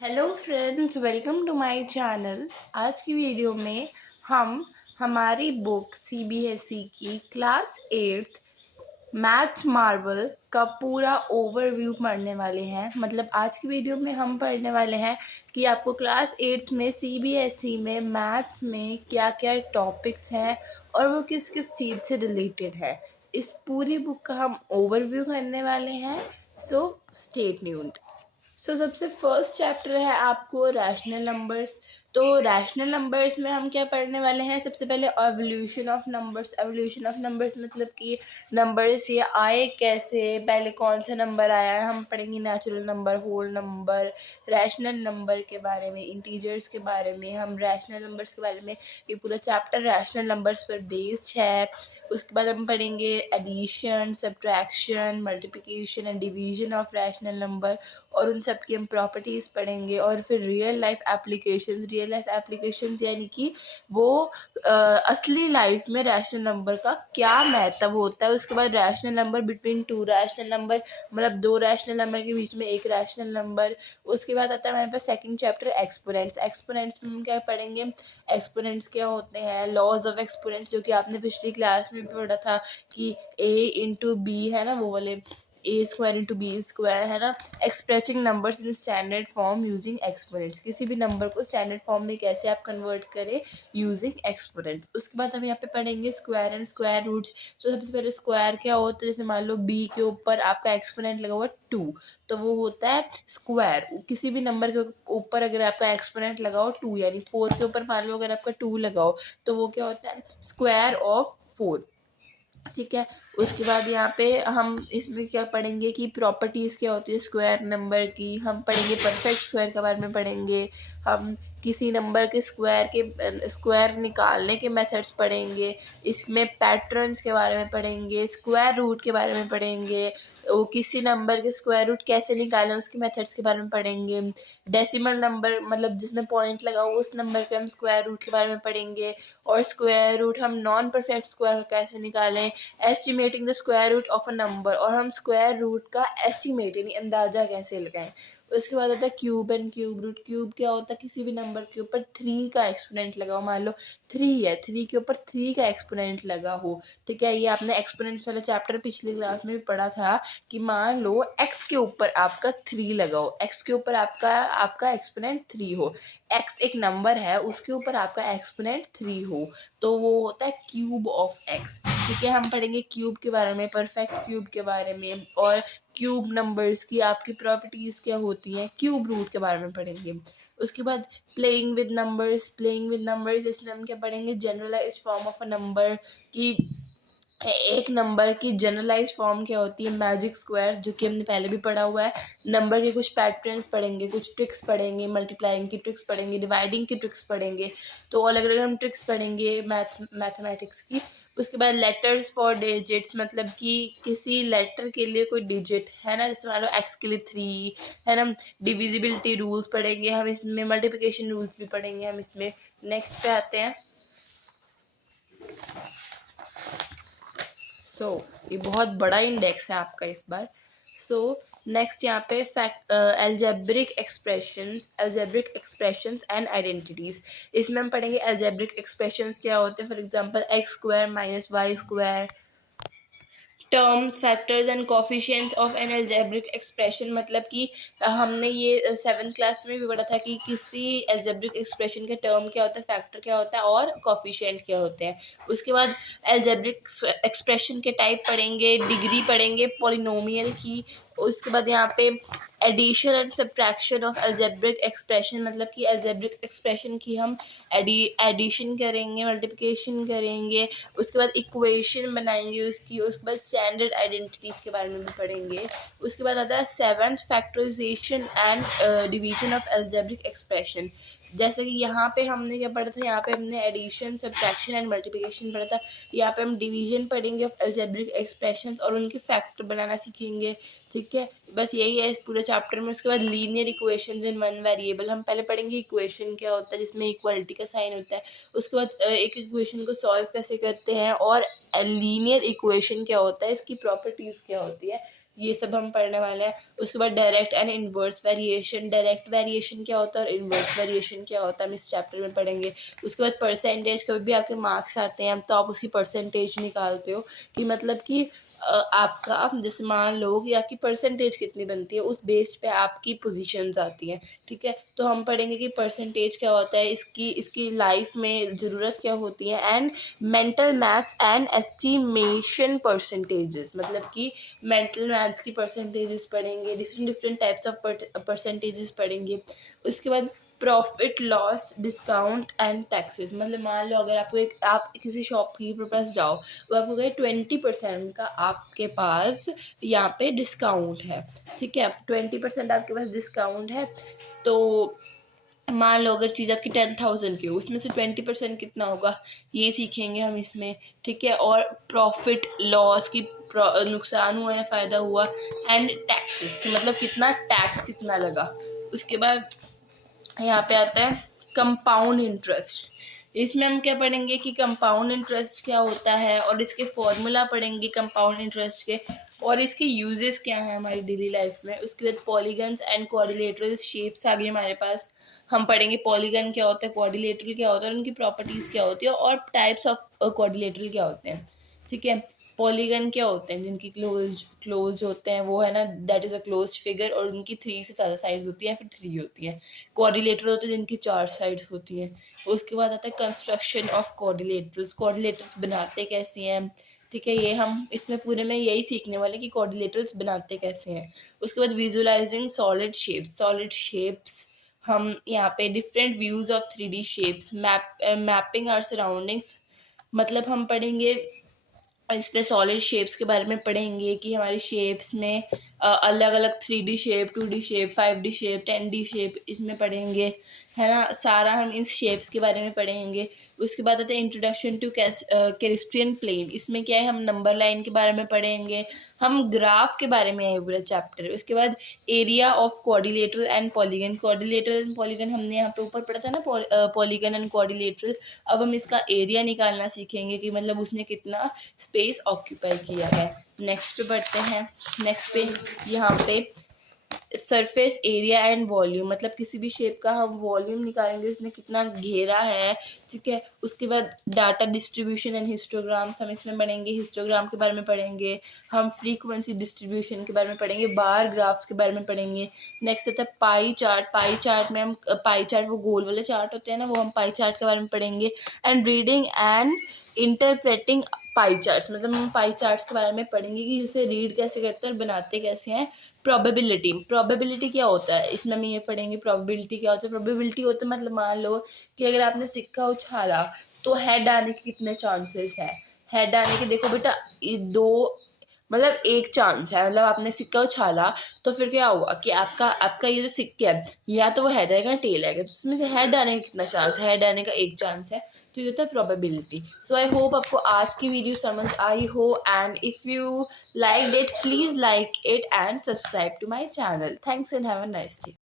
Hello friends, welcome to my channel. आज की video में हम हमारी बुक सीबीएसई की क्लास 8th मैथ्स मार्वल का पूरा ओवरव्यू पढ़ने वाले हैं। मतलब आज की वीडियो में हम पढ़ने वाले हैं कि आपको क्लास 8th में सीबीएसई में मैथ्स में क्या क्या टॉपिक्स हैं और वो किस किस चीज़ से रिलेटेड है। इस पूरी बुक का हम ओवरव्यू करने वाले हैं, सो स्टे ट्यून्ड। सबसे फर्स्ट चैप्टर है आपको रैशनल नंबर्स। तो रैशनल नंबर्स में हम क्या पढ़ने वाले हैं? सबसे पहले evolution of numbers. Evolution of numbers मतलब कि नंबर्स ये आए कैसे, पहले कौन सा नंबर आया है। हम पढ़ेंगे natural number, whole number, rational number के बारे में, इंटीजर्स के बारे में, हम रैशनल नंबर्स के बारे में। ये पूरा चैप्टर रैशनल नंबर्स पर बेस्ड है। उसके बाद हम पढ़ेंगे addition, subtraction, multiplication and division of rational number और उन सब की हम प्रॉपर्टीज़ पढ़ेंगे। और फिर रियल लाइफ एप्लीकेशंस यानी कि वो असली लाइफ में रैशनल नंबर का क्या महत्व होता है। उसके बाद rational number between two rational number, मतलब दो रैशनल नंबर के बीच में एक रैशनल नंबर। उसके बाद आता है हमारे पास सेकंड चैप्टर एक्सपोनेंट्स। एक्सपोनेंट्स में हम क्या पढ़ेंगे? एक्सपोनेंट्स क्या होते हैं, लॉज ऑफ एक्सपोनेंट्स, जो कि आपने पिछली क्लास में भी पढ़ा था कि a इंटू बी है ना, वो वाले ए स्क्वायर इंटू बी स्क्वायर है ना। Expressing numbers in standard form using exponents, किसी भी नंबर को स्टैंडर्ड फॉर्म में कैसे आप कन्वर्ट करें यूजिंग एक्सपोनेंट्स। उसके बाद हम यहाँ पे पढ़ेंगे स्क्वायर एंड स्क्वायर रूट्स। तो सबसे पहले स्क्वायर क्या होता है? जैसे मान लो बी के ऊपर आपका एक्सपोनेंट लगा हुआ 2, तो वो होता है स्क्वायर। किसी भी नंबर के ऊपर अगर आपका एक्सपोनेंट लगाओ 2, यानी 4 के ऊपर मान लो अगर आपका 2 लगाओ तो वो क्या होता है? Square of 4। ठीक है। उसके बाद यहाँ पे हम इसमें क्या पढ़ेंगे कि प्रॉपर्टीज़ क्या होती है स्क्वायर नंबर की। हम पढ़ेंगे परफेक्ट स्क्वायर के बारे में पढ़ेंगे। हम किसी नंबर के स्क्वायर निकालने के मेथड्स पढ़ेंगे। इसमें पैटर्न्स के बारे में पढ़ेंगे, स्क्वायर रूट के बारे में पढ़ेंगे, वो किसी नंबर के स्क्वायर रूट कैसे निकालें उसके मेथड्स के बारे में पढ़ेंगे। डेसिमल नंबर मतलब जिसमें पॉइंट लगा हो उस नंबर के हम स्क्वायर रूट के बारे में पढ़ेंगे। और स्क्वायर रूट हम नॉन परफेक्ट स्क्वायर कैसे निकालें, estimating the square root of a number, और हम स्क्वायर रूट का एस्टिमेट यानी अंदाजा कैसे लगाएं। उसके बाद आता है cube and cube root. Cube क्या होता है? किसी भी नंबर के ऊपर 3 का एक्सपोनेंट लगाओ। मान लो 3 है, 3 के ऊपर 3 का एक्सपोनेंट लगा हो। ठीक है, ये आपने एक्सपोनेंट्स वाला चैप्टर पिछली क्लास में भी पढ़ा था कि मान लो x के ऊपर आपका 3 लगाओ, x के ऊपर आपका एक्सपोनेंट 3 हो। x एक नंबर है, उसके ऊपर आपका एक्सपोनेंट 3 हो, तो वो होता है क्यूब ऑफ x। ठीक है, हम पढ़ेंगे क्यूब के बारे में, परफेक्ट क्यूब के बारे में, और क्यूब नंबर्स की आपकी प्रॉपर्टीज़ क्या होती हैं, क्यूब रूट के बारे में पढ़ेंगे। उसके बाद प्लेइंग विद नंबर्स इसमें हम क्या पढ़ेंगे? Generalise form of a number की एक नंबर की जनरलाइज फॉर्म क्या होती है? मैजिक स्क्वायर, जो कि हमने पहले भी पढ़ा हुआ है। नंबर के कुछ पैटर्न्स पढ़ेंगे, कुछ ट्रिक्स पढ़ेंगे, मल्टीप्लाइंग की ट्रिक्स पढ़ेंगे, डिवाइडिंग की ट्रिक्स पढ़ेंगे। तो अलग अलग हम ट्रिक्स पढ़ेंगे मैथमेटिक्स की। उसके बाद लेटर्स फॉर डिजिट्स, मतलब कि किसी लेटर के लिए कोई डिजिट है ना, जैसे मान लो एक्स के लिए 3 है ना। डिविजिबिलिटी रूल्स पढ़ेंगे हम इसमें, मल्टीप्लिकेशन रूल्स भी पढ़ेंगे हम इसमें। नेक्स्ट पे आते हैं। ये बहुत बड़ा इंडेक्स है आपका इस बार। नेक्स्ट यहाँ पे fact algebraic expressions and identities. इसमें हम पढ़ेंगे एल्जेब्रिक एक्सप्रेशंस क्या होते हैं। For example x square minus y square, term factors and coefficients of an algebraic expression, मतलब कि हमने ये 7th क्लास में भी पढ़ा था कि किसी एल्जेब्रिक एक्सप्रेशन के टर्म क्या होता है, फैक्टर क्या होता है और कोफिशिएंट क्या होते हैं। उसके बाद एल्जेब्रिक एक्सप्रेशन के टाइप पढ़ेंगे, डिग्री पढ़ेंगे पॉलिनोमियल की। उसके बाद यहाँ पे addition and subtraction of algebraic expression, मतलब कि एल्जेब्रिक एक्सप्रेशन की हम एडिशन करेंगे, मल्टीप्लिकेशन करेंगे। उसके बाद इक्वेशन बनाएंगे उसकी। उसके बाद स्टैंडर्ड आइडेंटिटीज़ के बारे में भी पढ़ेंगे। उसके बाद आता है 7th factorisation and division of algebraic expression. जैसे कि यहाँ पे हमने क्या पढ़ा था, यहाँ पे हमने एडिशन, सब्ट्रैक्शन एंड मल्टीप्लिकेशन पढ़ा था। यहाँ पे हम डिवीजन पढ़ेंगे ऑफ एल्जेब्रिक एक्सप्रेशंस और उनके फैक्टर बनाना सीखेंगे। ठीक है, बस यही है इस पूरे चैप्टर में। उसके बाद linear equations in one variable हम पहले पढ़ेंगे। इक्वेशन क्या होता है, जिसमें इक्वलिटी का साइन होता है। उसके बाद एक इक्वेशन को सॉल्व कैसे करते हैं, और लीनियर इक्वेशन क्या होता है, इसकी प्रॉपर्टीज़ क्या होती है, ये सब हम पढ़ने वाले हैं। उसके बाद direct and inverse variation, direct variation क्या होता है और इन्वर्स वेरिएशन क्या होता है हम इस चैप्टर में पढ़ेंगे। उसके बाद परसेंटेज, कभी भी आपके मार्क्स आते हैं तो आप उसकी परसेंटेज निकालते हो कि मतलब कि आपका जैसे मान लो कि आपकी परसेंटेज कितनी बनती है, उस बेस पे आपकी पोजीशंस आती हैं, ठीक है। तो हम पढ़ेंगे कि परसेंटेज क्या होता है, इसकी लाइफ में ज़रूरत क्या होती है, and mental maths and estimation percentages, मतलब कि मेंटल मैथ्स की परसेंटेजेस पढ़ेंगे, डिफरेंट टाइप्स ऑफ परसेंटेजेस पढ़ेंगे। उसके बाद profit loss discount and taxes, मतलब मान लो अगर आप किसी शॉपकीपर के पास जाओ, वो आपको कहे 20% का आपके पास यहाँ पे डिस्काउंट है, ठीक है। 20% आपके पास डिस्काउंट है, तो मान लो अगर चीज़ आपकी 10,000 की हो, उसमें से 20% कितना होगा, ये सीखेंगे हम इसमें, ठीक है। और प्रॉफिट लॉस की नुकसान हुआ या फ़ायदा हुआ, एंड टैक्सेस मतलब कितना लगा। उसके बाद यहाँ पे आता है कंपाउंड इंटरेस्ट। इसमें हम क्या पढ़ेंगे कि कंपाउंड इंटरेस्ट क्या होता है, और इसके फॉर्मूला पढ़ेंगे कंपाउंड इंटरेस्ट के, और इसके यूजेस क्या हैं हमारी डेली लाइफ में। उसके बाद पॉलीगन्स एंड क्वाड्रिलेटरल शेप्स आ गई हमारे पास। हम पढ़ेंगे पॉलीगन क्या होता है, क्वाड्रिलेटरल क्या होता है, उनकी प्रॉपर्टीज़ क्या होती है, और टाइप्स ऑफ क्वाड्रिलेटरल क्या होते हैं, ठीक है। पॉलीगन क्या होते हैं, जिनकी क्लोज होते हैं, वो है ना, that is a close figure, और उनकी 3 से ज़्यादा साइड्स होती हैं, फिर 3 होती हैं। कोऑर्डिनेटर होते हैं जिनकी 4 साइड्स होती हैं। उसके बाद आता है कंस्ट्रक्शन ऑफ कोऑर्डिनेटर्स बनाते कैसे हैं, ठीक है। ये हम इसमें पूरे में यही सीखने वाले कि कोऑर्डिनेटर्स बनाते कैसे हैं। उसके बाद विजुअलाइजिंग सॉलिड शेप्स, हम यहाँ पे different views of 3D shapes, mapping our surroundings, मतलब हम पढ़ेंगे इस पे सॉलिड शेप्स के बारे में पढ़ेंगे कि हमारी शेप्स में अलग अलग 3D shape, 2D shape, 5D shape, 10D shape इसमें पढ़ेंगे, है ना। सारा हम इस शेप्स के बारे में पढ़ेंगे। उसके बाद आता है इंट्रोडक्शन टू कैरेस्ट्रियन प्लेन, इसमें क्या है, हम नंबर लाइन के बारे में पढ़ेंगे, हम ग्राफ के बारे में है पूरा चैप्टर। उसके बाद area of quadrilateral and polygon हमने यहाँ पे ऊपर पढ़ा था ना, पॉलीगन एंड क्वाड्रिलेटरल। अब हम इसका एरिया निकालना सीखेंगे कि मतलब उसने कितना स्पेस ऑक्यूपाई किया है। नेक्स्ट पे बढ़ते हैं। नेक्स्ट पे यहाँ पे सरफेस एरिया एंड वॉल्यूम, मतलब किसी भी शेप का हम वॉल्यूम निकालेंगे, उसने कितना घेरा है, ठीक है। उसके बाद डाटा डिस्ट्रीब्यूशन एंड हिस्टोग्राम्स, हम इसमें पढ़ेंगे, हिस्टोग्राम के बारे में पढ़ेंगे, हम फ्रीक्वेंसी डिस्ट्रीब्यूशन के बारे में पढ़ेंगे, बार ग्राफ्स के बारे में पढ़ेंगे। नेक्स्ट आता है पाई चार्ट में हम पाई चार्ट, वो गोल वाले चार्ट होते हैं ना, वो हम पाई चार्ट के बारे में पढ़ेंगे। And reading and interpreting pie charts, मतलब हम पाई चार्ट्स के बारे में पढ़ेंगे कि उसे रीड कैसे करते हैं और बनाते कैसे हैं। प्रोबेबिलिटी क्या होता है, इसमें हम ये पढ़ेंगे प्रोबेबिलिटी क्या होता है। प्रोबेबिलिटी होता है मतलब मान लो कि अगर आपने सिक्का उछाला तो हेड आने के कितने चांसेस है, हेड आने के देखो बेटा, दो, मतलब एक चांस है, मतलब आपने सिक्का उछाला तो फिर क्या हुआ कि आपका ये जो सिक्का है, या तो वो हेड आएगा टेल आएगा, तो उसमें से हेड आने का कितना चांस है, हेड आने का एक चांस है, तो ये होता है प्रोबेबिलिटी। सो आई होप आपको आज की वीडियो समझ आई हो, and if you like it please like it and subscribe to my channel. Thanks and have a nice day.